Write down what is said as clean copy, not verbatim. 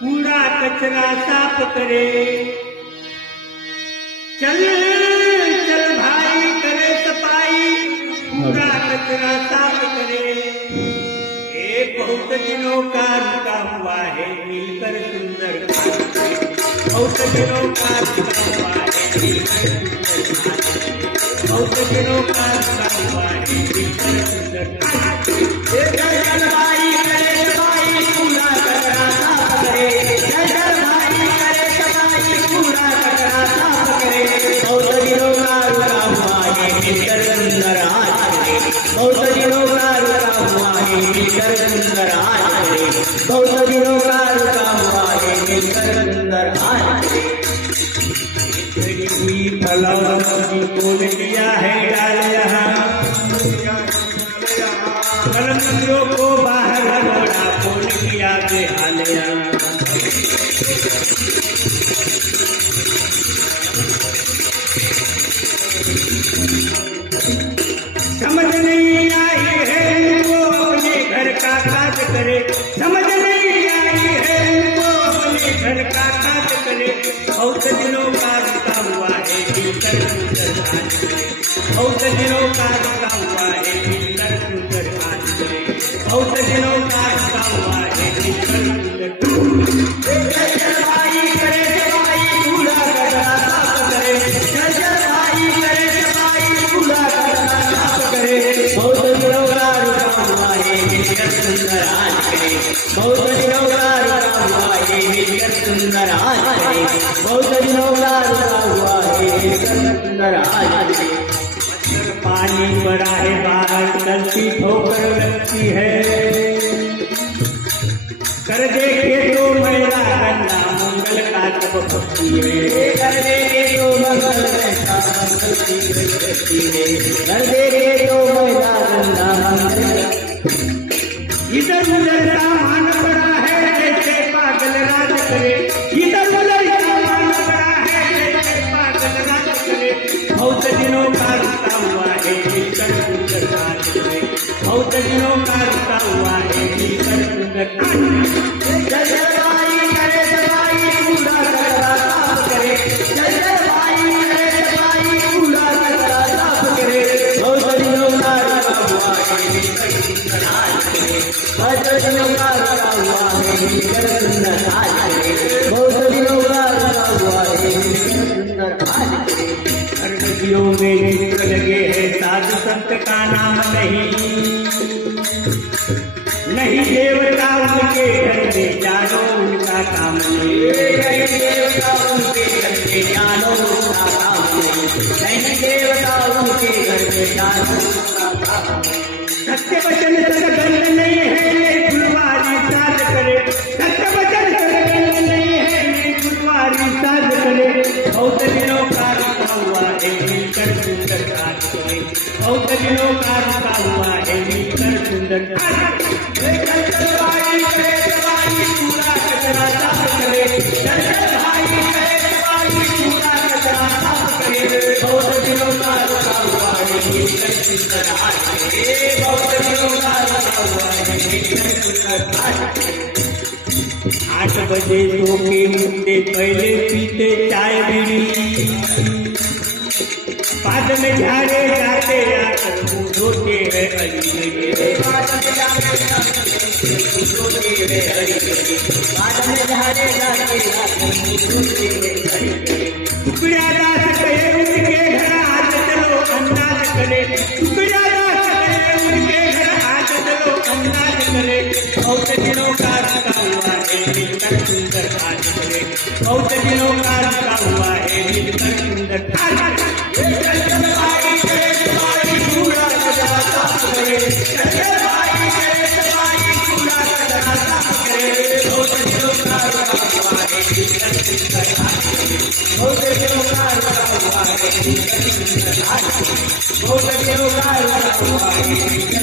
कूड़ा कचरा साफ करे। चल चल भाई करे सफाई, कूड़ा कचरा साफ करे। एक बहुत दिनों का रुका हुआ है, मिलकर सुंदर काम करे। बहुत दिनों का रुका हुआ है, मिलकर सुंदर काम करे। बहुत दिनों का रुका हुआ है, मिलकर सुंदर काम करे। चल भाई करे सफाई, कूड़ा कचरा साफ करे। चल भाई करे सफाई, कूड़ा कचरा साफ करे। बहुत दिनों का रुका हुआ है, मिलकर सुंदर आज करे। बहुत दिनों का रुका हुआ है, मिलकर सुंदर आज करे। बहुत दिनों का रुका हुआ है, मिलकर सुंदर आज करे। इतनी हुई फलाव सब्जी तोड़ दिया है डाल यहाँ, मंदिरों को बाहर घोड़ा खोल किया बेहाल यहाँ। समझ नहीं आई है उनको अपने घर का काज करे। समझ नहीं आई है उनको अपने घर का काज करे। बहुत दिनों का रुका हुआ है, मिलकर सुंदर काज करे। बहुत दिनों का रुका हुआ है, मिलकर सुंदर काज करे। बहुत दिनों का रुका हुआ है, मिलकर सुंदर भाई करे सफाई, कूड़ा कचरा साफ करे। भाई करे सफाई, कूड़ा कचरा साफ करे। बहुत दिनों का रुका हुआ है, मिलकर सुंदर आज करे। बहुत दिनों का रुका हुआ है, मिलकर सुंदर आज करे। बहुत दिनों का रुका हुआ है, मिलकर सुंदर आज करे। पानी पड़ा है बाहर, चलती ठोकर लगती है। कर देखे तो महिला गंगा मंगल का जब भक्ति है। कर देखे तो मंगल का भक्ति है। कर देखे तो महिला गंगा मंगल। इधर उधर सामान पड़ा है, जैसे पागल राज करे। इधर उधर सामान पड़ा है, जैसे पागल राज करे। बहुत दिनों का रुका हुआ है, मिलकर सुंदर काज करे। बहुत दिनों का रुका हुआ है, मिलकर सुंदर काज करे। चल भाई करे सफाई, कूड़ा कचरा साफ करे। चल भाई करे सफाई, कूड़ा कचरा साफ करे। बहुत दिनों का रुका हुआ है, मिलकर सुंदर काज करे। बहुत दिनों का रुका हुआ है, मिलकर सुंदर काज करे। बहुत दिनों का रुका हुआ है, मिलकर सुंदर काज करे। हर नदियों में चित्र लगे हैं, साधु संत का नाम नहीं। नहीं देवता उनके घर में जानो उनका काम नहीं। नहीं देवता उनके घर में जानो उनका काम नहीं। नहीं देवता उनके घर में जानो उनका काम नहीं। सत्य वचन सदगंध नहीं है, ये फुलवारी साज करे। सत्य वचन सदगंध नहीं है, ये फुलवारी साज करे। बहुत दिनों का रुका हुआ है, मिलकर सुंदर काज करे। बहुत दिनों का रुका हुआ है, मिलकर सुंदर काज करे। भाई करे सफाई, कूड़ा कचरा साफ करे। भाई करे सफाई, कूड़ा कचरा साफ करे। बहुत दिनों का रुका हुआ है, मिलकर सुंदर काज करे। बहुत दिनों का रुका हुआ है, मिलकर सुंदर काज करे। 8 बजे सो के मुद्दे पहले पीते चाय बीड़ी, बाद में झाड़े जाते आकर मुँह धोते हैं अली मेरे। बाद में झाड़े जाते मुँह धोते हैं अली मेरे। बाद में झाड़े जाते आकर मुँह धोते हैं अली मेरे। टुकड़ा दास कहे उनके घर आज चलो अंदाज करे। टुकड़ा दास कहे उनके घर आज चलो अंदाज करे। बहुत दिनों का रुका हुआ है, मिलकर सुंदर काज करे। बहुत दिनों का रुका हुआ है, मिलकर सुंदर काज करे। भाई करे सफाई, कूड़ा कचरा साफ करे। भाई करे सफाई, कूड़ा कचरा साफ करे। बहुत दिनों का रुका हुआ है, मिलकर सुंदर काज करे। बहुत दिनों का रुका हुआ है, मिलकर सुंदर काज करे। बहुत दिनों का रुका हुआ है।